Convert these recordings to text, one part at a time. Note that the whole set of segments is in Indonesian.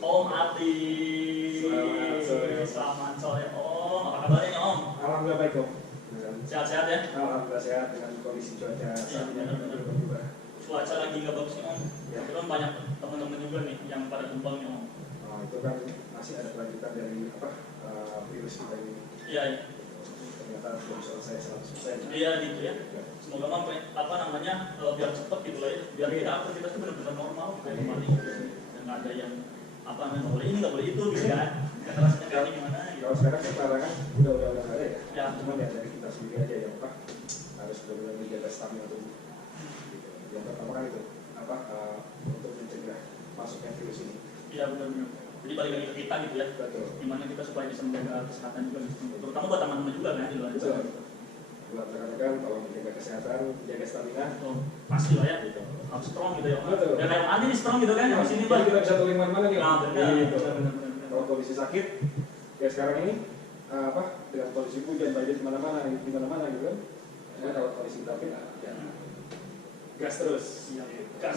Om Ardi. Selamat sore Om. Apa kabarnya Om? Alhamdulillah baik Om. Sehat-sehat ya? Alhamdulillah sehat dengan kondisi cuaca saat ini berubah. Cuaca lagi nggak bagus nih Om. Ya. Tapi kan banyak teman-teman juga nih yang pada tumpang nih Om. Itu kan masih ada kelanjutan dari virus kita ini. Iya. Ternyata belum selesai 100%. Iya gitu ya. Semoga biar cepet gitu lah ya. Biar kita aktivitas itu benar-benar normal kayak kemarin gitu. Dan nggak ada yang nggak boleh ini nggak boleh itu gitu kan. Kata rasanya kayak gimana gitu. Kalau sekarang larangan udah ada ya. Ya. Cuma ya dari kita sendiri aja yang harus benar-benar menjaga stamina tubuh. Gitu. Yang pertama kan itu untuk mencegah masuknya virus ini. Iya benar-benar. Jadi balik lagi ke kita gitu ya. Betul. Gimana kita supaya bisa menjaga kesehatan juga gitu. Terutama buat teman-teman juga kan di luar Betul. Buat rekan-rekan kalau menjaga kesehatan, menjaga stamina. Pasti lah ya gitu. Harus strong gitu ya. Betul. Dan kayak Adi nih strong gitu kan. Di sini Bang. Kita bisa touring mana-mana nih. Nah, benar. Gitu. Kalau kondisi sakit, ya sekarang ini dengan kondisi hujan banjir di mana-mana gitu kan. Nah, kalau kondisi tapi ya gas terus. Gas.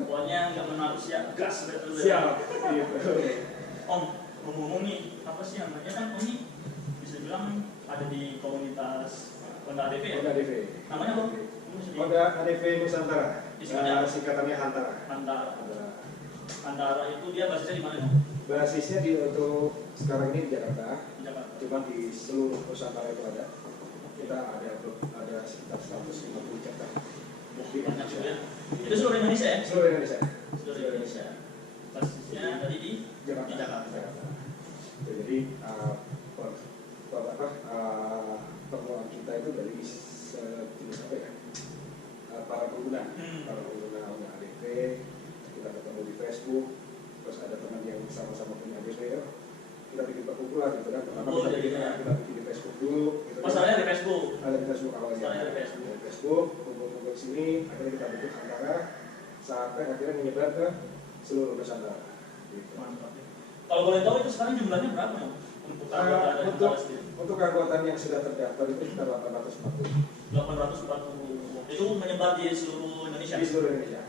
Pokoknya nggak menaruh gas betul. Siap. Gitu. Om, ngomong nih, apa sih namanya kan Om ini bisa bilang ada di komunitas Honda ADV ya? Honda ADV. Namanya apa? Honda ADV Nusantara. Singkatannya Hantara. Hantara itu dia basisnya di mana Om? Basisnya untuk sekarang ini di Jakarta. Jakarta. Cuma di seluruh Nusantara itu ada. Kita ada sekitar 150 chapter. Banyak juga ya. Itu seluruh Indonesia ya? Seluruh Indonesia. Seluruh Indonesia. Basisnya tadi di Jakarta. Jadi pertemuan kita itu dari jenis apa ya? Para pengguna Honda ADV, kita ketemu di Facebook, terus ada teman yang sama-sama punya ADV, kita bikin perkumpulan gitu kan. Pertama kita bikin di Facebook dulu. Gitu Masalahnya di Facebook. Ada di Facebook awalnya. Di Facebook, kumpul-kumpul sini, akhirnya kita bentuk Hantara, sampai akhirnya menyebar ke seluruh Nusantara. Gitu. Mantap. Kalau boleh tahu itu sekarang jumlahnya berapa ya? Untuk anggota yang sudah terdaftar itu sekitar 840. 840. Itu menyebar di seluruh Indonesia. Di seluruh Indonesia.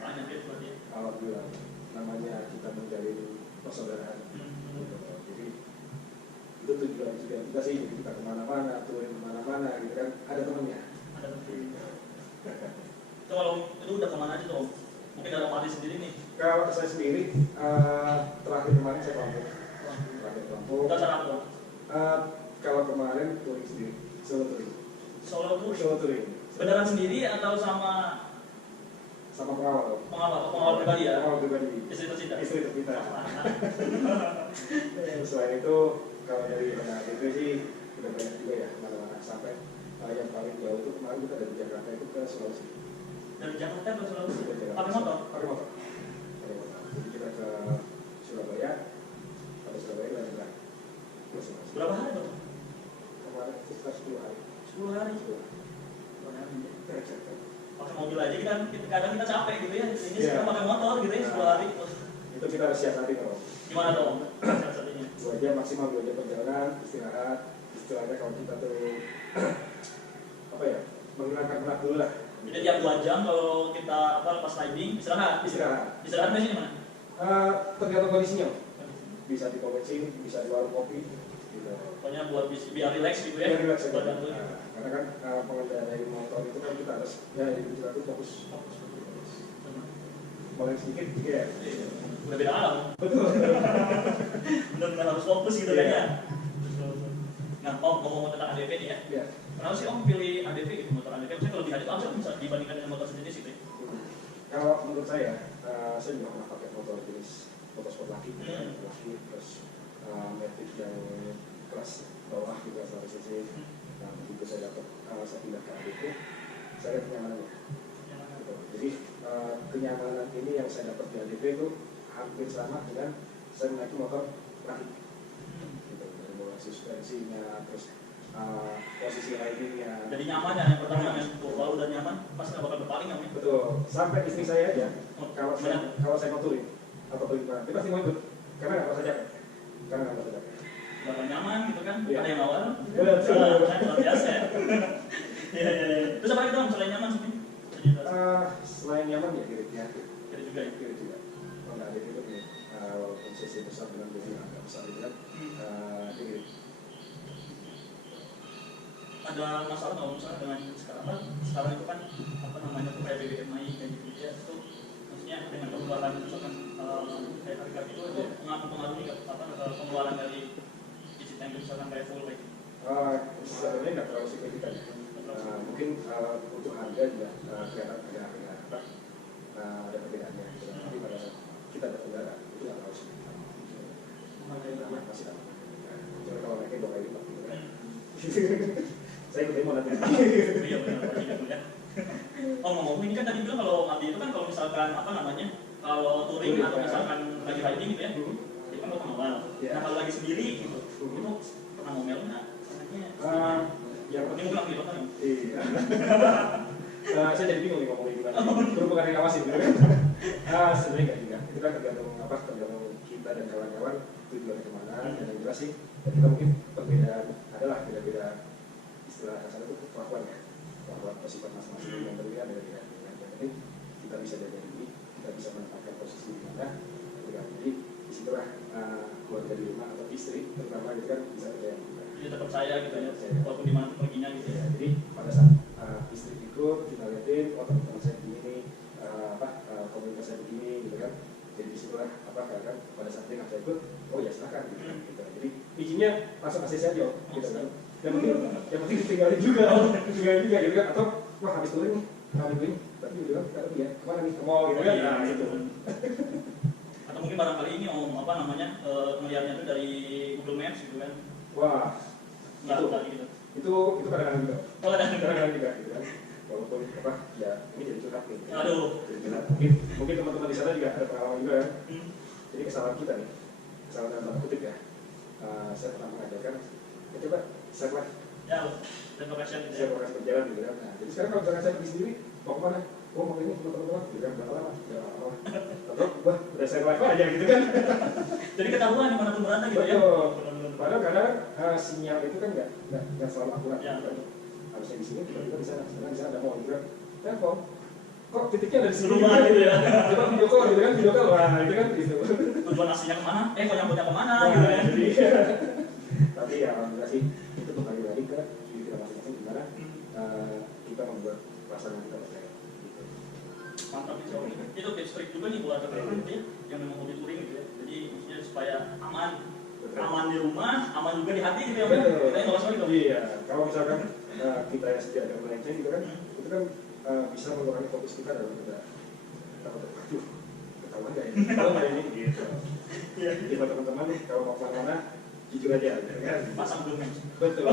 Banyak ya berarti. Alhamdulillah. Namanya kita menjalin persaudaraan. Jadi itu tujuan kita sih. Jadi kita kemana-mana, touring kemana-mana, gitu kan. Ada temannya. Ada temannya. Itu kalau itu udah kemana aja tuh? Mungkin dari Om Adi sendiri nih. Kalau saya sendiri terakhir kemarin saya ke Lampung. Kita cara apa? Kalau kemarin touring sendiri, Solo touring. Beneran sendiri atau sama pengawal pribadi ya? Pengawal pribadi. Istri tercinta. Selain itu, kalau dari Honda ADV sih udah banyak juga ya kemana-mana sampai yang paling jauh itu kemarin kita dari Jakarta itu ke Sulawesi. Dari Jakarta ke Sulawesi? Pakai motor? Pakai motor. Jadi kita ke Surabaya, dan ke Sulawesi. Berapa hari tuh? Kemarin sekitar 10 hari. 10 hari? Pakai mobil aja kan, kadang kita capek gitu ya. Ini sekarang pakai motor gitu ya 10 hari. Itu kita harus siasati kalau. Gimana dong? Siasatinya? 2 jam maksimal 2 jam perjalanan, istirahat. Istilahnya kalau kita tuh menghilangkan penat dulu lah. Jadi tiap 2 jam kalau kita lepas riding istirahat. Istirahat di mana? Tergantung kondisinya. Bisa di bensin, bisa di warung kopi. Gitu. Pokoknya buat biar relax gitu ya. Biar relax aja. Gitu. Karena kan pengendara motor itu kan kita harus kita tuh fokus. Boleh sedikit ya. Udah beda alam. Betul. Benar-benar harus fokus gitu kan ya. Nah, Om ngomong tentang ADV nih ya. Iya. Kenapa sih Om pilih ADV gitu, motor ADV? Maksudnya kalau lebih apa bisa dibandingkan dengan motor sejenis itu? Kalau menurut saya juga pernah pakai motor jenis motorsport laki, terus Matic yang kelas bawah juga 100 cc. Nah, begitu saya pindah ke ADV, saya lihat kenyamanannya. Jadi kenyamanan ini yang saya dapat di ADV itu hampir sama dengan saya menaiki motor laki. Gitu, dari mulai suspensinya, terus posisi ridingnya. Jadi nyaman ya, yang pertama kalau udah nyaman pasti nggak bakal berpaling ya. Betul. Sampai istri saya aja kalau saya mau touring atau pergi kemana, dia pasti mau ikut karena nggak merasa capek. Bakal nyaman gitu kan? Ya. Ada yang awal. Betul. Luar biasa ya. Iya. Terus apa lagi dong selain nyaman sih? Selain nyaman ya kiri juga. Kiri juga ya. Kiri juga. Kalau nggak ada itu walaupun sesi besar dengan bumi agak besar gitu kan. Jadi ada masalah nggak misalnya dengan sekarang itu kan apa namanya tuh kayak BBM naik kayak gitu ya, itu maksudnya dengan pengeluaran misalkan kayak harga itu mempengaruhi nggak apa pengeluaran dari isi tank misalkan kayak full like sebenarnya nggak terlalu signifikan ya. Mungkin untuk harga juga kelihatan ada perbedaannya gitu. Tapi pada saat kita berkendara itu nggak terlalu signifikan. Masih sama. Jadi kalau naiknya 2 kali lipat gitu kan. Saya ikut demo nanti. iya benar ya. Oh ngomong ini kan tadi bilang kalau Madi itu kan kalau misalkan apa namanya kalau touring atau misalkan lagi riding gitu ya, itu kan bakal ngomel. Nah kalau lagi sendiri gitu, itu pernah ngomel nggak? Yang penting pulang gitu kan? Iya. Saya jadi bingung nih ngomongin gimana. Berhubungan dengan kawasin gitu kan? Sebenarnya nggak juga. Itu kan tergantung kita dan kawan-kawan tujuannya kemana. Dan yang jelas sih, kita mungkin perbedaan adalah beda-beda istilah kasar itu kelakuan ya. Kelakuan sifat masing-masing yang berbeda beda-beda. Yang penting kita bisa jaga diri, kita bisa menempatkan posisi di mana. Jadi disitulah keluarga di rumah atau istri terutama itu kan bisa kerja yang juga. Jadi tetap saya gitu ya, walaupun di mana perginya gitu ya. Jadi pada saat istri ikut, kita liatin, oh teman-teman saya begini, komunitas saya begini, gitu kan. Jadi disitulah kan pada saat dia ngajak ikut, oh ya silakan gitu. Jadi izinnya langsung ACC aja, gitu kan. Yang penting tinggalin juga gitu kan. Atau wah habis touring nih, tapi gitu kan kita pergi ya, kemana nih, ke mall gitu kan. Nah gitu. Atau mungkin barangkali ini apa namanya melihatnya itu dari Google Maps gitu kan. Wah, enggak gitu. Itu kadang-kadang juga. Oh, kadang-kadang juga gitu kan. Walaupun ya ini jadi curhat nih. Aduh. Mungkin teman-teman di sana juga ada pengalaman juga ya. Jadi kesalahan kita nih, kesalahan dalam tanda kutip ya. Saya pernah mengajarkan, coba saya live. Ya, dan profesional gitu. Saya progres berjalan gitu kan. Nah, jadi sekarang kalau misalkan saya pergi sendiri, mau kemana? Oh mau ini teman-teman, gitu kan berapa lama? Ya lama. Atau wah udah saya live aja gitu kan. Jadi ketahuan di mana tuh berada gitu ya. Padahal kadang sinyal itu kan nggak selalu akurat. Ya. Kan? Harusnya di sini tiba-tiba di sana, sebenarnya di sana ada mall gitu kan. Telepon, kok titiknya ada di sini rumah gitu ya. Coba video call gitu kan, wah itu kan gitu. Tujuan aslinya kemana? Kok nyambutnya kemana? Nah, gitu ya. Jadi, tapi ya alhamdulillah sih itu kembali lagi ke diri kita masing-masing gimana kita membuat pasangan kita percaya. Gitu. Mantap nih, itu tips trik juga nih buat teman-teman gitu ya, yang memang hobi touring gitu ya. Jadi maksudnya supaya aman di rumah, aman juga di hati gitu ya. Betul. Kita nggak sorry dong. Iya, kalau misalkan kita yang sejak ada melenceng gitu kan, itu kan bisa mengurangi fokus kita dalam kita aduh, ketahuan nggak ini, ketahuan nggak ini, gitu. Iya. Jadi buat teman-teman kalau mau kemana-mana, jujur aja, gitu kan. Pasang Google Maps. Betul.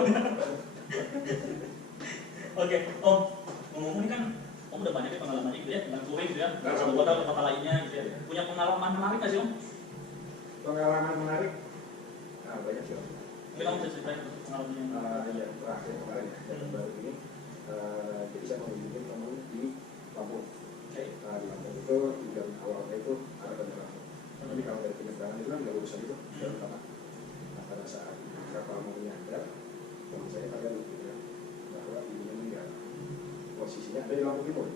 Oke, Om, ngomong ini kan Om udah banyak pengalamannya gitu ya, dengan touring gitu ya, satu kota ke kota lainnya gitu ya. Punya pengalaman menarik nggak sih Om? Pengalaman menarik, banyak sih Om. Mungkin Om bisa ceritain pengalamannya. Iya, terakhir kemarin ya, yang baru ini. Jadi saya mau bikin teman di Lampung. Di Lampung itu di jalan awalnya itu ada bandara Lampung. Tapi kalau dari penyeberangan itu kan nggak urusan itu, jalan utama. Nah pada saat kapal mau menyandar, teman saya pada gitu ya, bahwa ini meninggal. Posisinya ada di Lampung Timur.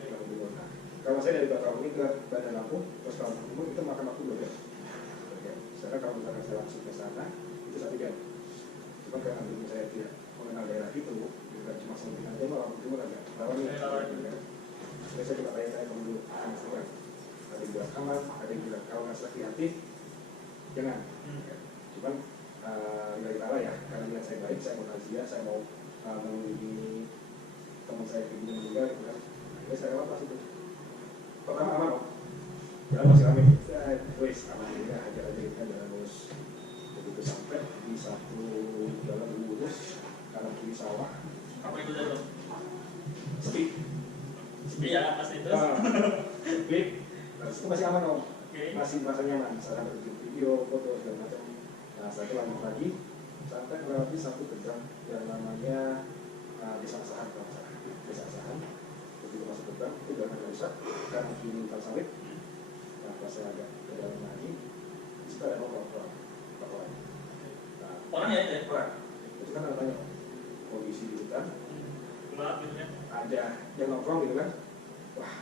Lampung Timur. Nah, kalau saya dari Bakauheni ke Bandar Lampung, terus ke Lampung Timur itu makan waktu 2 jam. Sekarang kalau misalkan saya langsung ke sana, itu 1 jam. Cuma karena dulu saya tidak mengenal daerah itu, bukan cuma sebutin aja, Lampung Timur agak rawan ya. Jadi saya coba tanya-tanya teman dulu, ada yang bilang aman, ada yang bilang kalau nggak hati-hati, jangan. Cuman nilai taala ya, karena niat saya baik, saya mau takziah, saya mau mengunjungi teman saya ke gunung juga, gitu kan. Akhirnya saya lewat pas itu. Pertama aman kok, jalan masih ramai. Wes aman juga, ajar aja gitu kan, jalan lurus. Begitu sampai di satu jalan lurus, kanan kiri sawah. Apa itu jalan? Sepi. Iya, pasti itu. Sepi. Terus itu masih aman om. Masih merasa nyaman, saya bikin video, foto segala macam. Nah setelah itu lanjut lagi sampai melewati satu gerbang yang namanya Desa Asahan, Desa Asahan. Begitu masuk gerbang itu jalan rusak karena kiri hutan sawit. Nah pas saya agak ke dalam lagi, di situ ada orang. Orang ya itu ya? Orang. Itu kan namanya kondisi di hutan. Gelap gitu ya? Ada yang nongkrong gitu kan. Wah,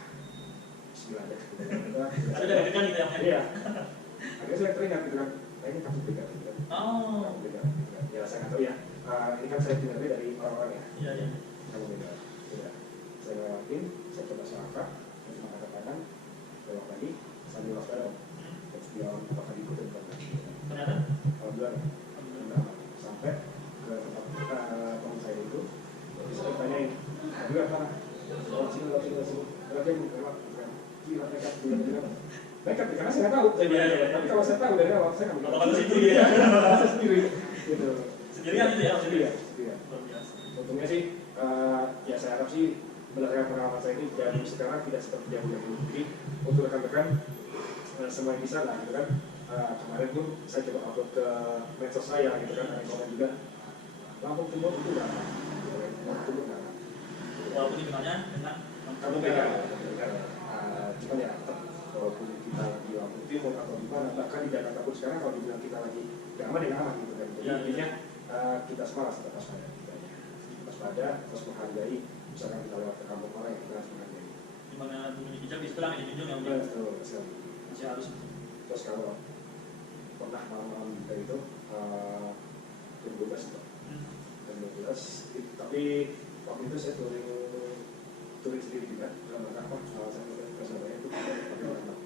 bismillah aja. Ada dari dekat gitu ya? Iya. akhirnya saya teringat gitu kan, ini kamu beda gitu kan. Kamu beda gitu kan. Ya saya nggak tahu ya, ini kan saya dengarnya dari orang-orang ya. Iya, iya. Kamu beda. Saya lewatin, saya coba selangkah, saya cuma angkat tangan, belok lagi, sambil waspada. Terus dia apakah diikutin bukan lagi. Ternyata? Alhamdulillah. Sampai ke tempat teman saya itu, terus saya tanyain, Alhamdulillah mana? Lewat sini, lewat sini, lewat sini. Lewat sini, lewat gila, nekat, gila. Nekat, karena saya tahu. Tapi kalau saya tahu dari awal, saya nggak bakal situ ya. Saya sendiri. Gitu. Sendirian itu ya? Sendirian. Luar biasa. Untungnya sih, ya saya harap sih berdasarkan pengalaman saya ini dari sekarang tidak seperti yang dulu. Jadi untuk rekan-rekan semua yang bisa lah gitu kan. Kemarin pun saya coba upload ke medsos saya gitu kan, ada komen juga Lampung Timur itu nggak apa, Lampung Timur nggak apa. Walaupun dikenalnya dengan Kamu beda, cuman ya tetap walaupun kita di Lampung Timur atau di mana, bahkan di Jakarta pun sekarang kalau dibilang kita lagi nggak aman ya aman gitu kan. Jadi intinya kita semua harus tetap waspada, waspada, terus menghargai. Misalkan kita lewat ke kampung orang yang kita harus menghargai. di mana bunyi bijak di sebelah yang dijunjung yang Betul sekali. masih harus. Terus kalau pernah malam-malam kita itu jam 12 itu. Jam 12, tapi waktu itu saya touring sendiri juga dalam rangka apa? Saya ke Surabaya itu pakai orang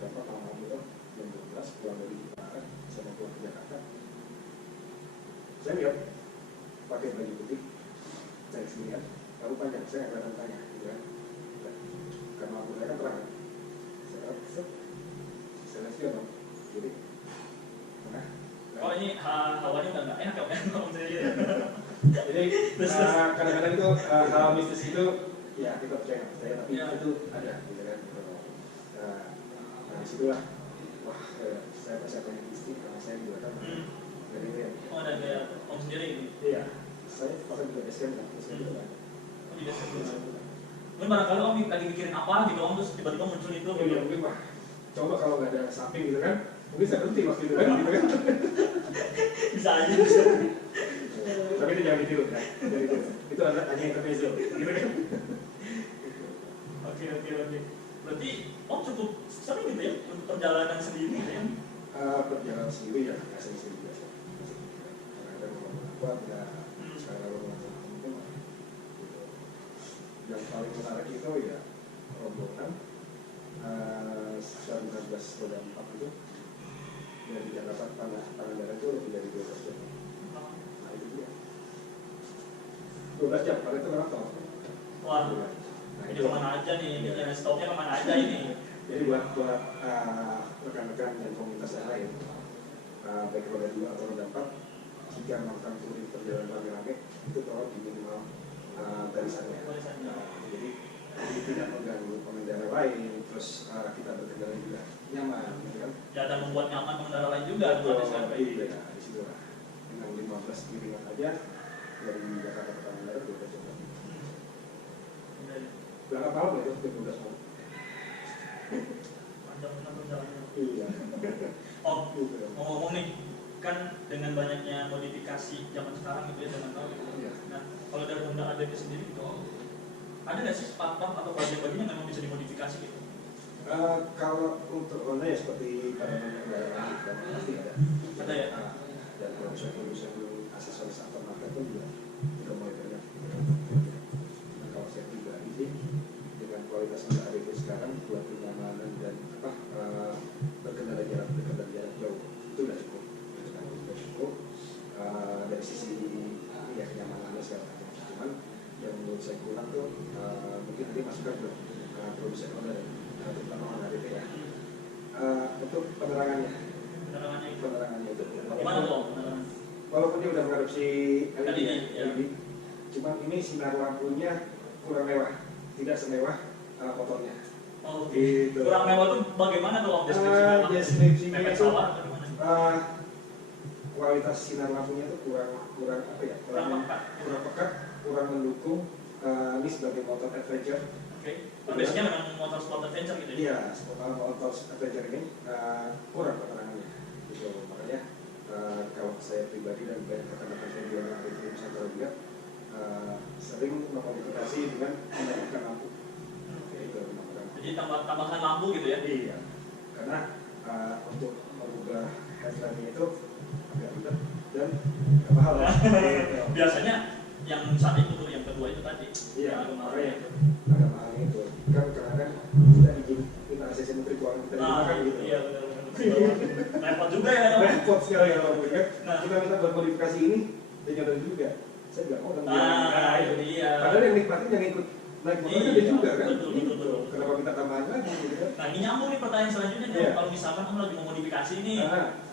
berapa malam itu jam 12 pulang dari Jakarta, saya mau pulang ke Jakarta. Saya lihat pakai baju putih, saya sendirian, lalu panjang, saya nggak kelihatan tanya, gitu kan? Karena lampu saya kan terang, saya lihat dia dong, jadi mana? Oh ini hawanya udah nggak enak ya ngomong sendiri ya. Jadi kadang-kadang itu hal mistis itu ya kita percaya tapi ya. itu ada gitu kan. Nah disitulah wah saya persiapan istri karena saya juga kan dari ini. Oh ada kayak om sendiri gitu. Iya, saya pakai juga SKM kan, juga kan. Oh di desa dulu. Mungkin barangkali om lagi mikirin apa gitu om terus tiba-tiba muncul itu. Iya mungkin wah coba kalau nggak ada samping gitu kan, mungkin saya berhenti waktu itu kan gitu kan. Bisa aja bisa. Tapi itu jangan ditiru kan. Itu hanya intermezzo gitu kan. Oke. Berarti om cukup sering gitu ya untuk perjalanan sendiri gitu ya? Perjalanan sendiri ya nggak sendiri biasa. Kadang-kadang kalau kuat ya sekarang mungkin yang paling menarik itu ya rombongan 19 roda 4 itu dari Jakarta Pangandaran itu lebih dari 12 jam. Nah itu dia 12 jam, kalau itu maraton. Wah, Nah, ini kemana aja nih, ini stopnya kemana aja ini. Jadi buat rekan-rekan dan komunitas yang lain, baik roda 2 atau roda 4, jika melakukan touring perjalanan rame-rame, itu tolong di minimal barisannya. Jadi tidak mengganggu pengendara lain, terus kita berkendara juga nyaman, kan? Ya dan membuat nyaman pengendara lain juga. Iya, di situ lah. Dengan 15 piringan aja dari Jakarta ke Pangandaran 12 jam. Berapa tahun itu 12 tahun? Panjang benar perjalanannya. Iya. Oh, ngomong-ngomong nih, kan dengan banyaknya modifikasi zaman sekarang gitu ya, zaman now gitu. Iya. Nah, kalau dari Honda ADV sendiri gitu, ada nggak sih part-part atau bagian-bagian yang memang bisa dimodifikasi gitu? Kalau untuk Honda ya seperti pada kendaraan kan pasti ada. Ada ya? Dan produsen aksesoris aftermarket pun juga mulai banyak. Nah, kalau saya pribadi sih dengan kualitas Honda ADV sekarang buat kenyamanan dan berkendara jarak dekat dan jarak jauh itu udah cukup. Sudah cukup dari sisi ya kenyamanannya segala macam. Cuman yang menurut saya kurang tuh mungkin nanti masukan ke produsen Honda dan terutama Honda ADV ya. Untuk penerangannya itu. Gimana tuh penerangan? Walaupun dia udah mengadopsi LED, ya. cuman ini sinar lampunya kurang mewah, tidak semewah motornya. Oh, gitu. kurang mewah tuh bagaimana tuh om deskripsinya? Deskripsinya Mepet itu sawah atau gimana? Kualitas sinar lampunya itu kurang apa ya? Kurang pekat, kurang mendukung ini sebagai motor adventure. Oke. Biasanya memang motor sport adventure gitu ya? Iya, motor adventure ini kurang penerangannya. Gitu. Makanya kalau saya pribadi dan banyak rekan-rekan saya di luar negeri Nusantara juga sering memodifikasi dengan menambahkan lampu. Oke. Gitu, Jadi tambahkan lampu gitu ya? Iya, karena untuk Istilahnya itu agak ribet dan nggak mahal. Gitu. Biasanya yang saat itu tuh, yang kedua itu tadi. Iya, yang makanya itu. agak mahal itu. Kan karena kita izin kita ACC Menteri Keuangan kita Nah, kan gitu. iya benar. Repot juga ya. Repot sekali kalau kan. Nah. Kita minta buat modifikasi ini, dia nyodor juga. Saya bilang, oh Nah, itu dia. padahal yang nikmatin yang ikut naik motor kan dia juga kan. Betul. Kenapa kita tambahan lagi gitu kan? Nah, ini nyambung nih pertanyaan selanjutnya. Iya. Kalau misalkan kamu lagi mau modifikasi nih,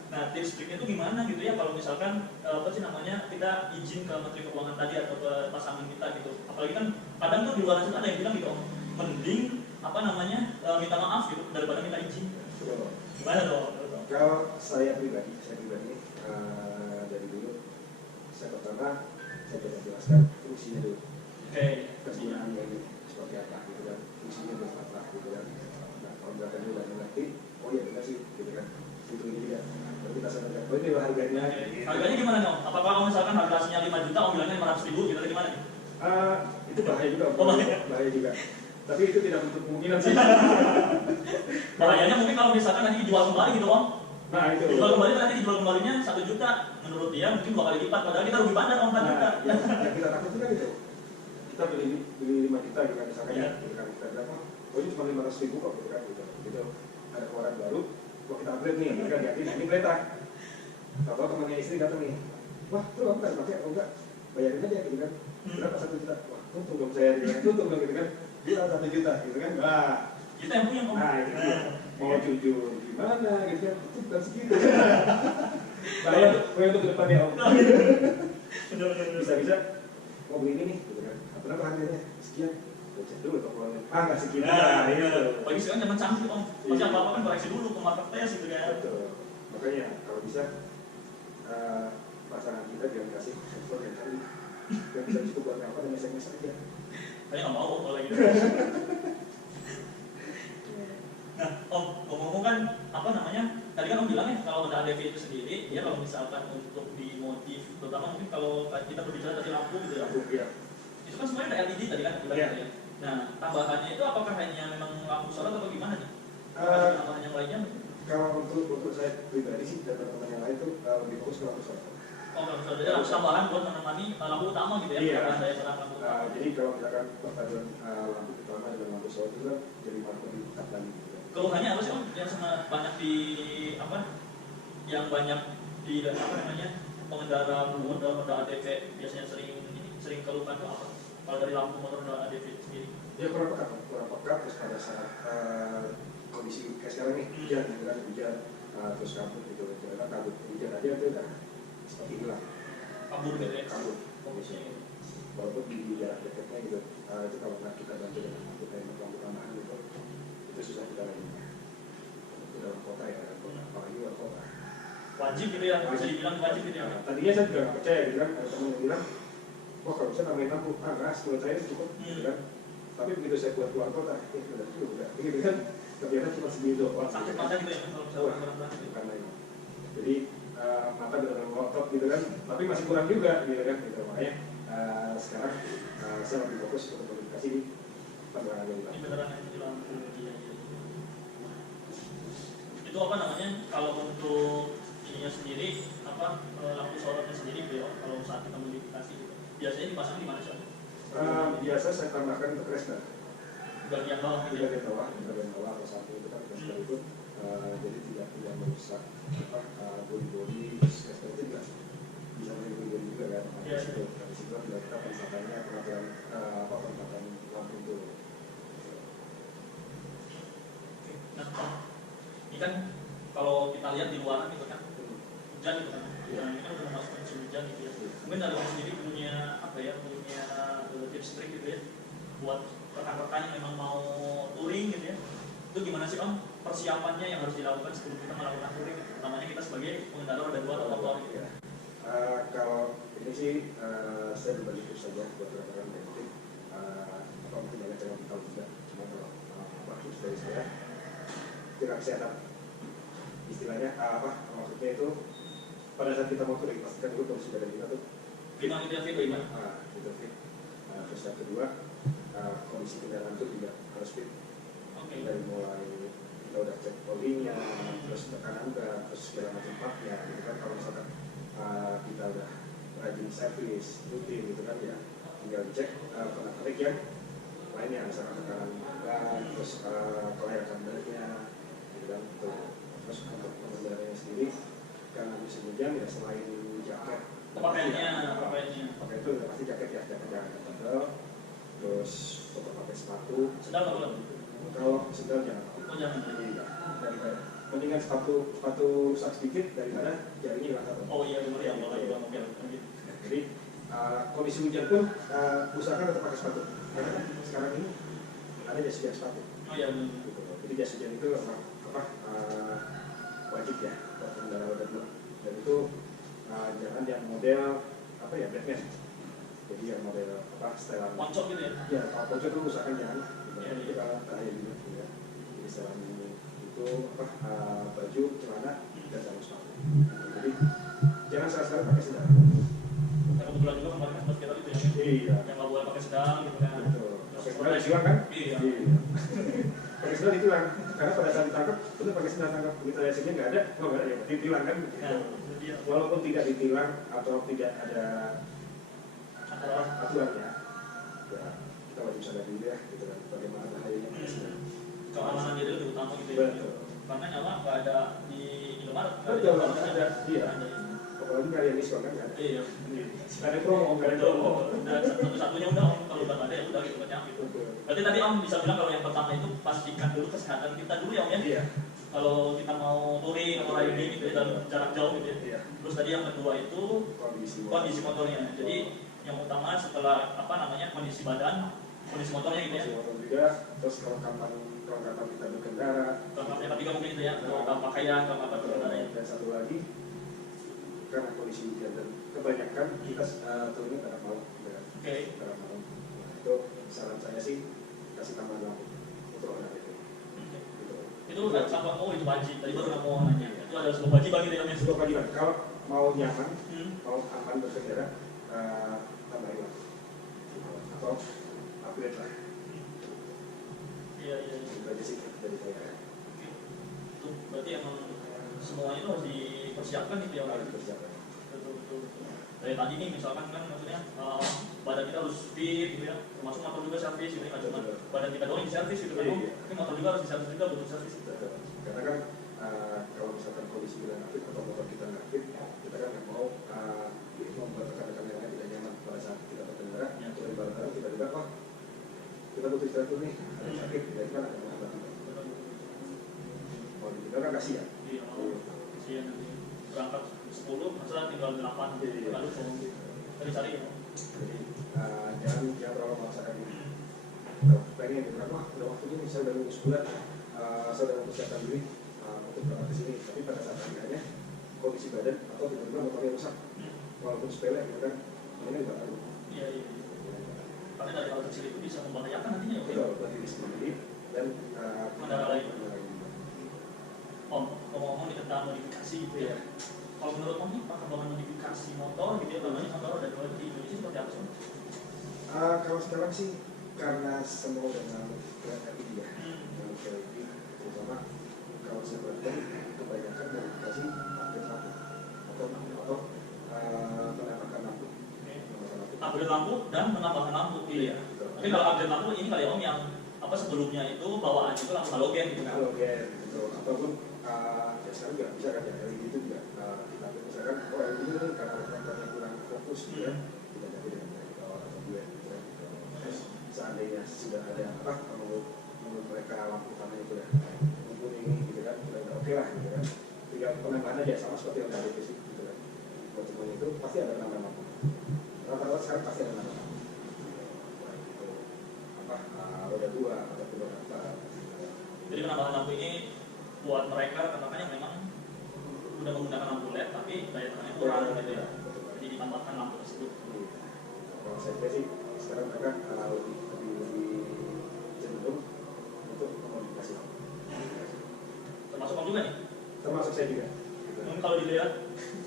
nah tips triknya itu gimana gitu ya kalau misalkan apa sih namanya kita izin ke Menteri Keuangan tadi atau ke pasangan kita gitu. Apalagi kan kadang tuh di luar sana ada yang bilang gitu, Om, mending apa namanya minta maaf gitu daripada minta izin. Betul. Gimana dong? Kalau saya pribadi dari dulu saya pertama saya coba jelaskan fungsinya dulu. Oke. Kegunaan ini seperti apa gitu kan, fungsinya buat apa gitu kan. Nah kalau belakang udah mengerti, oh iya benar sih gitu kan. Itu dia. Kalau kita sadar, oh ini harganya. Harganya gimana dong? Apakah kalau misalkan harga aslinya 5 juta, om bilangnya 500.000 gitu atau gimana? Itu bahaya juga, bahaya juga. Tapi itu tidak menutup kemungkinan sih. Bahayanya mungkin kalau misalkan nanti dijual kembali gitu, om. Nah itu. Dijual kembali nanti dijual kembalinya 1 juta, menurut dia mungkin 2 kali lipat, padahal kita rugi bandar om 4 juta. Yang kita takut itu kan itu. Kita beli 5 juta gitu kan misalkan ya, gitu kan kita berapa? Oh ini cuma 500.000 kok gitu kan gitu. Gitu ada keluaran baru, wah kita upgrade nih, gitu kan ini kereta. Tahu temannya istri datang nih, wah tuh kamu kan pakai, oh enggak, bayarin aja gitu kan. Berapa 1 juta? Wah untung dong saya, untung dong gitu kan. Jual 1 juta gitu kan. Wah Kita yang punya om. nah itu dia. Mau jujur gimana gitu kan, itu bukan segitu. Bahaya untuk kedepannya om. Bisa-bisa mau beli ini nih, gitu kan. Berapa harganya? Sekian. Cek dulu tokonya. Nggak segitu. Nah, iya. Bagi sekarang zaman canggih om. Pasti apa-apa kan koreksi dulu ke marketplace gitu kan. Betul. Makanya kalau bisa pasangan kita jangan kasih handphone yang tadi. Yang bisa cukup buat apa dan SMS aja. Saya nggak mau kalau gitu. Nah, om, ngomong-ngomong kan apa namanya? Tadi kan om bilang ya kalau ada ADV itu sendiri, ya kalau misalkan untuk dimodif, terutama mungkin kalau kita berbicara tadi lampu gitu ya. Lampu ya. Itu kan semuanya ada LED tadi kan? Iya. Ya. Nah, tambahannya itu apakah hanya memang lampu sorot atau gimana nih? Tambahan yang lainnya? Kalau untuk saya pribadi sih dan teman-teman yang lain tuh lebih fokus ke lampu sorot. Oh, lampu sorot. Jadi lampu tambahan buat menemani lampu utama gitu ya? Iya. Daya terang lampu utama. Jadi kalau misalkan perpaduan lampu utama dengan lampu sorot itu kan jadi lebih ketat lagi. Keluhannya apa sih om? Yang banyak di apa? Yang banyak di apa namanya pengendara ADV biasanya sering keluhan itu apa? Kalau dari lampu motor ADV sendiri? Ya kurang pekat terus pada saat kondisi kayak sekarang nih hujan, terus kabut gitu, karena kabut hujan aja itu udah seperti hilang. Kabur gitu ya? Kabut. Walaupun di jarak dekatnya gitu, itu kalau nggak kita bantu dengan lampu tambahan gitu, itu susah kita lagi. Itu dalam kota ya, apalagi luar kota. Wajib gitu ya? Bisa dibilang wajib gitu ya? Tadinya saya juga nggak percaya gitu kan, ada teman yang bilang, wah kalau bisa tambahin lampu, nggak, menurut saya cukup, gitu kan. Tapi begitu saya keluar kota, udah juga, gitu kan. Ternyata cuma segitu doang. Sakit mata gitu ya kalau misalkan Karena itu. Jadi mata benar-benar ngotot gitu kan, tapi masih kurang juga gitu kan. Gitu. Makanya sekarang saya lebih fokus untuk modifikasi di tambahan yang lain. ini beneran yang di lampu iya. Itu apa namanya? Kalau untuk ininya sendiri apa lampu sorotnya sendiri beliau kalau saat kita modifikasi gitu. Biasanya dipasang di mana sih? Biasa saya tambahkan untuk Kresna. Bagian bawah Di gitu ya? bagian bawah atau samping itu kan Kresna itu jadi tidak merusak bodi-bodi, terus Kresna itu juga bisa melindungi juga kan. Iya. Dari situ kita penerapannya penerapan lampu itu. Nah, ini kan kalau kita lihat di luaran gitu kan hujan gitu kan. Nah, ini kan udah masuk musim hujan gitu ya. Mungkin dari kamu sendiri punya apa ya? Punya tips trik gitu ya buat rekan-rekan yang memang mau touring gitu ya. Itu gimana sih om persiapannya yang harus dilakukan sebelum kita melakukan touring? Utamanya kita sebagai pengendara roda 2 atau motor gitu ya. Kalau ini sih saya berbagi tips saja buat rekan-rekan mungkin mungkin banyak yang tahu juga, cuma kalau tips dari saya jaga kesehatan, istilahnya maksudnya itu pada saat kita mau touring pastikan dulu kondisi badan kita tuh Gimana kita fit gimana? Gitu fit. Terus yang kedua kondisi kendaraan itu juga harus fit. Oke. Dari mulai kita udah cek olinya, terus tekanan gas, terus segala macam partnya gitu kan. Kalau misalkan kita udah rajin servis rutin gitu kan, ya tinggal dicek pernak-pernik yang lainnya, misalkan tekanan ban, terus kelayakan bannya gitu kan. Terus untuk pengendaranya sendiri karena musim hujan ya, selain jaket pakaiannya pakai itu udah pasti jaket ya, jaket jangan tebal, terus tetap pakai sepatu. sedang nggak boleh? Kalau sedang jangan. Oh jangan. Iya, daripada mendingan sepatu rusak sedikit daripada jarinya hilang satu. Oh iya benar ya, kalau lagi bawa mobil. Jadi kondisi hujan pun usahakan tetap pakai sepatu, karena kan sekarang ini ada jas hujan sepatu. Oh iya benar. Gitu. Jadi jas hujan itu wajib ya buat pengendara roda 2. Dan itu jangan yang model Batman. Jadi yang model setelan Poncok gitu ya? Ya, kalau poncok itu usahakan jangan. Iya, Itu bahaya juga ya. Jadi setelan itu baju, celana, dan sarung sepatu. Jadi jangan sekali-sekali pakai sedang. Karena kebetulan juga kemarin kan sempat kita itu ya. Iya. Yang nggak boleh pakai sedang gitu kan. Betul. Pakai sedang ditilang kan? Iya. Pakai sedang ditilang. Karena pada saat ditangkap, betul pakai sedang tangkap. Begitu hasilnya nggak ada, nggak ada ya, ditilang kan? Nah, walaupun tidak ditilang atau tidak ada aturannya, ya kita wajib sadar dulu ya, gitu kan, bagaimana bahayanya pakai sedang. Keamanan diri lebih utama gitu ya. Betul. Karena nyala nggak ada di Indomaret. Betul, ada. Iya. Ada. Apalagi nggak ada yang diskon kan? Nggak ada. Iya. Ada promo, nggak ada promo. Dan satu-satunya udah Om, kalau udah ada ya udah gitu banyak gitu. Berarti tadi Om bisa bilang kalau yang pertama itu pastikan dulu kesehatan kita dulu ya Om ya. Iya. Kalau kita mau touring atau riding gitu ya dalam jarak jauh gitu ya. Iya. Terus tadi yang kedua itu kondisi motornya. Jadi yang utama setelah kondisi badan, kondisi motornya gitu ya. Kondisi motor juga, terus kelengkapan kita berkendara. Kelengkapan yang ketiga mungkin itu ya, kelengkapan pakaian, kelengkapan berkendara ya. Dan satu lagi, karena kondisi hujan dan kebanyakan kita turunnya pada malam, Oke. pada malam. Nah, itu saran saya sih kasih tambahan lampu untuk anak itu. Itu sama itu wajib. Tadi baru mau nanya. Itu ada sebuah kewajiban gitu ya Mas. Sebuah kewajiban. Kalau mau nyaman, mau aman berkendara, tambahin lampu atau upgrade lah. Iya. Itu aja sih dari saya. Itu berarti emang semuanya itu harus dipersiapkan gitu ya. Harus dipersiapkan. Betul. Dari tadi nih misalkan kan maksudnya badan kita harus fit gitu ya, termasuk motor juga servis gitu ya, nggak cuma badan kita doang yang servis gitu kan. Iya. Tapi motor juga harus diservis juga, butuh servis gitu. Karena kan kalau misalkan kondisi kita nggak fit atau motor kita nggak fit, kita kan nggak mau membuat rekan-rekan yang lain tidak nyaman pada saat kita berkendara. Kita bareng-bareng tiba-tiba kita butuh istirahat dulu nih, ada sakit, kita kan akan menghambat kita. Kalau kita kan kasihan. Iya, kasihan nanti berangkat 10, masa tinggal 8 lalu cari-cari ya. Jadi jangan terlalu memaksakan diri. Kita pengen gitu kan, wah udah waktunya saya udah nunggu sebulan, saya udah mempersiapkan diri untuk berangkat ke sini. Tapi pada saat akhirnya kondisi badan atau tiba-tiba motornya rusak, walaupun sepele gitu kan, ini nggak tahu. Iya. Karena dari hal kecil itu bisa membahayakan nantinya ya. Betul, buat diri sendiri dan pengendara lain. Om, ngomong-ngomong nih tentang modifikasi gitu ya. Kalau menurut Om nih, perkembangan modifikasi motor gitu ya, namanya motor roda 2 di Indonesia seperti apa sih? kalau sekarang sih karena semua dengan LED ya, dengan LED, terutama kalau saya perhatikan kebanyakan modifikasi upgrade lampu atau menambahkan lampu. Upgrade lampu dan menambahkan lampu. Iya. Tapi kalau upgrade lampu ini kali Om yang sebelumnya itu bawaan itu lampu halogen gitu kan? Halogen, gitu. Ataupun ya sekarang juga bisa kan ya, LED itu juga kita misalkan LED ini karena reflektornya kurang fokus gitu ya, tidak jadi dengan bawah atau dua gitu ya. Terus seandainya sudah ada menurut mereka lampu utama itu ya kuning gitu kan, sudah oke lah gitu kan, tinggal penambahan aja sama seperti yang tadi sih gitu kan. Buat semuanya itu pasti ada penambahan lampu. Rata-rata sekarang pasti ada penambahan lampu. Roda 2 ataupun roda 4. Jadi penambahan lampu ini buat mereka rekan-rekan yang memang udah menggunakan lampu LED tapi daya tekannya kurang gitu ya. Jadi ditambahkan lampu tersebut. Kalau saya kira sih sekarang mereka lebih cenderung untuk memodifikasi lampu. Termasuk Om juga nih. Termasuk saya juga. Mungkin kalau dilihat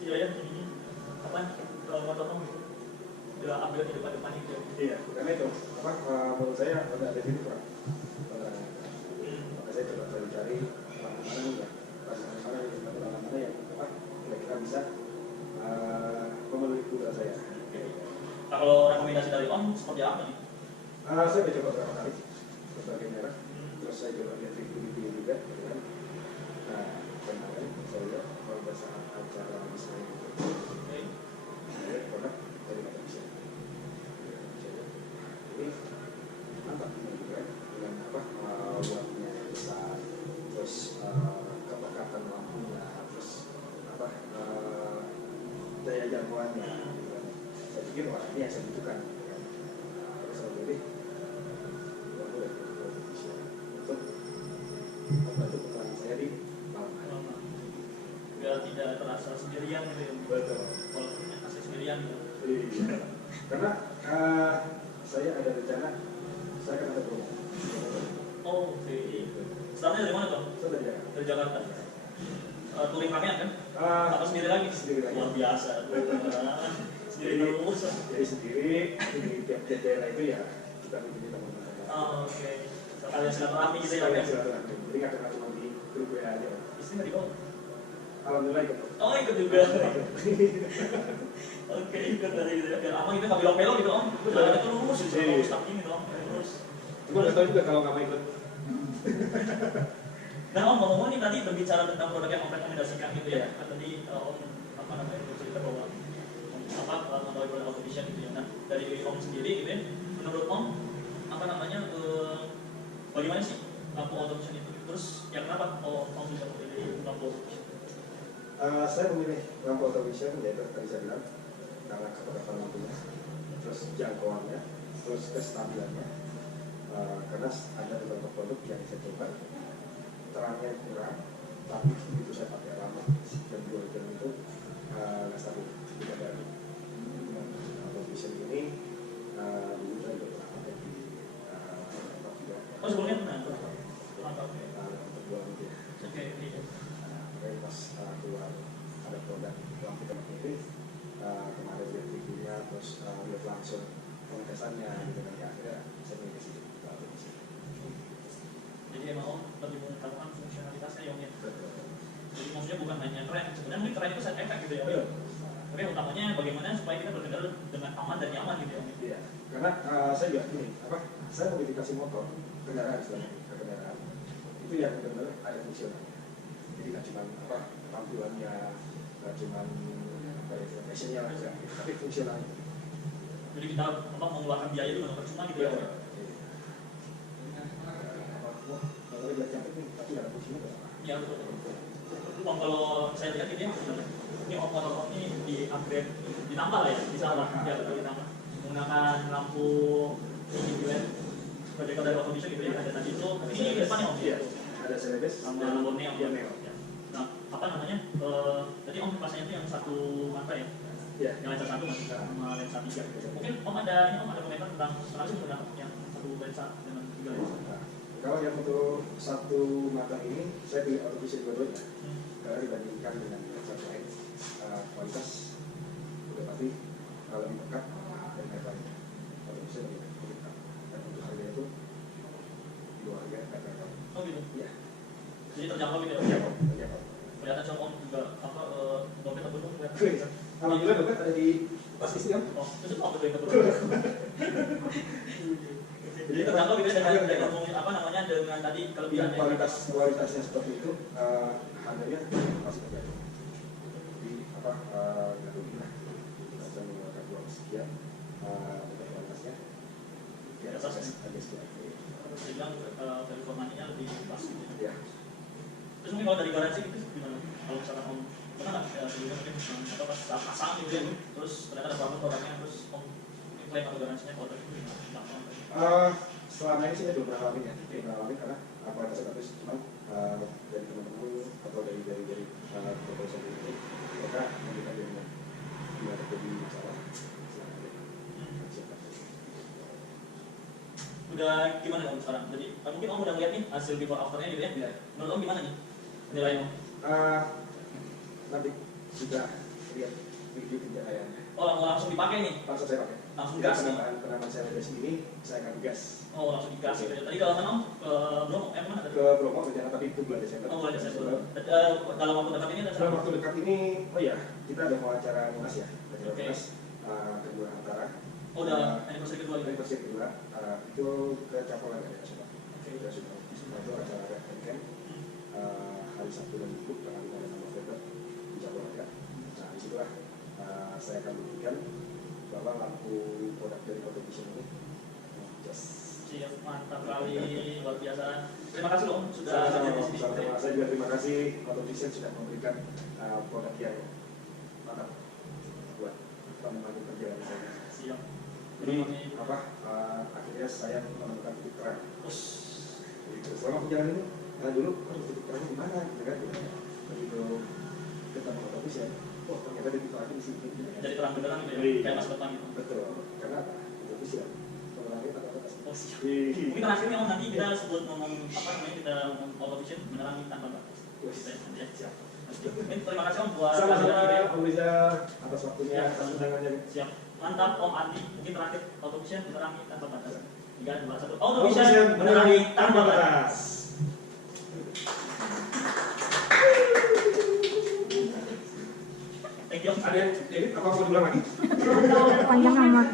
ya ini motor Om gitu. Udah upgrade di depan-depan gitu. Iya, karena itu menurut saya ada di sini kurang. Maka saya coba cari Nah, kalau rekomendasi dari Om seperti apa nih? Saya udah coba beberapa kali berbagai merek, terus saya coba lihat review juga, gitu kan. Nah, kemarin saya lihat pada saat acara misalnya itu, ada produk dari kata bisa. Ini mantap gitu kan, dengan apa warnanya besar, terus kepekatan lampunya, terus apa daya jangkauannya, gitu kan. Saya pikir wah ini yang saya butuhkan. Gitu kan. Terus saya pilih untuk membantu peperangan saya di malam hari. Biar tidak terasa sendirian gitu ya. Betul. Walaupun masih sendirian gitu. Iya. Karena saya ada rencana, saya akan ada promo. Oh, oke. Startnya dari mana tuh? Saya dari Jakarta. Dari Jakarta. Touring ramean kan? Atau sendiri lagi? Sendiri lagi. Luar biasa. Sendiri terus. Jadi sendiri di tiap daerah itu ya kita bikin teman-teman. Oh, oke. Sekalian silaturahmi gitu ya. Sekalian silaturahmi. Jadi nggak cuma di grup WA aja. Istri nggak dibawa? Alhamdulillah ikut. Oh, ikut juga. Oke, ikut dari gitu ya. Biar apa gitu nggak belok-belok gitu Om. Jalannya tuh lurus gitu. Lurus tak gini tuh Om. Lurus. Cuma nggak tahu juga kalau nggak mau ikut. Nah Om, ngomong nih tadi berbicara tentang produk yang Om rekomendasikan gitu ya. Kan tadi Om apa namanya itu cerita bahwa apa mengetahui produk automation gitu ya. Nah dari Om sendiri gitu ya, menurut Om apa namanya bagaimana sih lampu automation itu? Terus yang kenapa Om bisa memilih lampu automation? Saya memilih lampu automation yaitu tadi saya bilang karena kepekatan lampunya, terus jangkauannya, terus kestabilannya. Karena ada beberapa produk yang saya coba terangnya kurang, tapi begitu saya pakai lama jam 2 jam itu nggak stabil tidak baru. Automation ini dulu saya juga pernah pakai di laptop juga. Oh sebelumnya pernah? Mantap. Untuk bulan itu. Oke, iya. Makanya pas keluar ada produk lampu tempat ini, kemarin lihat reviewnya, terus lihat langsung pengetesannya gitu kan, ya akhirnya saya milih ke situ. Jadi emang Om lebih mengutamakan fungsionalitasnya ya Om ya. Jadi maksudnya bukan hanya keren, sebenarnya mungkin keren itu side effect gitu ya Om. Tapi utamanya bagaimana supaya kita berkendara dengan aman dan nyaman gitu ya Om. Iya, karena saya juga ini saya modifikasi motor kendaraan istilahnya ke kendaraan itu yang benar-benar ada fungsionalnya. Jadi nggak cuma tampilannya, nggak cuma fashionnya aja, tapi fungsionalnya. Jadi kita mengeluarkan biaya itu nggak percuma gitu ya Om. Kalau lihat yang ini tapi nggak ada fungsinya. Ya betul. Om kalau saya lihat ini Om motor Om ini di upgrade, ditambah lah ya, bisa lah ya betul ditambah. Menggunakan lampu ini juga vertical dari automation gitu ya. Ada tadi itu ini depannya Om. Iya. Ada Celebes sama lambornya Om. Iya, Neo. Nah apa namanya? Tadi Om pasnya itu yang satu mata ya. Iya. Yang lensa satu masih sama lensa tiga. Mungkin Om ada komentar tentang kenapa sih menggunakan yang satu lensa dengan tiga lensa? Kalau yang untuk satu mata ini, saya pilih automation dua-duanya. Karena dibandingkan dengan satu lain, kualitas udah pasti lebih pekat dan harganya. Automation lebih pekat. Dan untuk harga itu, di luar harga terjangkau. Oh gitu? Iya. Jadi terjangkau gitu ya? Terjangkau. Kelihatan sama Om juga dompet terpenuh ya? Alhamdulillah dompet ada di tas istri Om. Oh, itu apa tuh yang terpenuh? Jadi terjangkau gitu ya dengan apa namanya dengan tadi kelebihan kualitasnya seperti itu, harganya masih terjangkau. Jadi nggak rugi lah. Kita bisa mengeluarkan uang sekian untuk kualitasnya. Ya, harga sekian. Dibilang value for money-nya lebih pas gitu. Ya. Terus mungkin kalau dari garansi itu gimana? Kalau misalkan Om pernah nggak sebelumnya mungkin atau pas saat pasang gitu ya, terus ternyata ada problem produknya, terus Om klaim atau garansinya kalau itu gimana? Selama ini sih saya belum pernah ngalamin ya, karena kualitasnya bagus, cuma dari teman-teman atau dari proposal ini mereka memberikan jaminan bila terjadi masalah Udah gimana Om sekarang? Jadi mungkin Om udah ngeliat nih hasil before afternya gitu ya? Ya. Menurut Om gimana nih penilaian Om? Nanti sudah lihat video pencahayaan. Oh langsung dipakai nih? Langsung saya pakai. Langsung gas. Penamaan saya dari sini, saya akan gas. Oh langsung digas gitu ya. Tadi kalau mana Om? Belum? Mana tadi? Ke Bromo rencana tapi itu bulan Desember. Oh bulan Desember. Dalam waktu dekat ini ada dalam waktu dekat ini, oh ya, kita ada mau acara munas ya. Oke. Munas kedua antara Oh, udah anniversary kedua ini. Anniversary kedua, itu ke Capolan ya, sudah. Sudah sudah. Itu acara camp hari Sabtu dan Minggu tanggal 5 November di Capolan ya. Nah disitulah saya akan buktikan bahwa lampu produk dari Photovision ini siap, mantap kali, luar biasa. Terima kasih loh sudah hadir di sini. Saya juga terima kasih Photovision sudah memberikan produk yang mantap buat menemani perjalanan saya. Siap. Jadi akhirnya saya menemukan titik terang. Selama perjalanan ini, dulu titik terang di mana, gitu kan? Begitu ketemu Photovision, oh ternyata titik terangnya di sini. Jadi terang beneran gitu ya, kayak Mas Botang gitu. Betul. Karena apa? Photovision menerangi kata-kata. Oh siap. Mungkin terakhirnya Om nanti kita sebut ngomong apa namanya, kita ngomong Photovision menerangi tanpa batas. Ya, siap. Terima kasih Om buat sama-sama Om Riza atas waktunya, atas undangannya. Siap. Mantap Om Andi. Mungkin terakhir Photovision menerangi tanpa batas. 3, 2, 1. Photovision menerangi tanpa batas. Thank you. Ada yang apa mau diulang lagi? Panjang amat.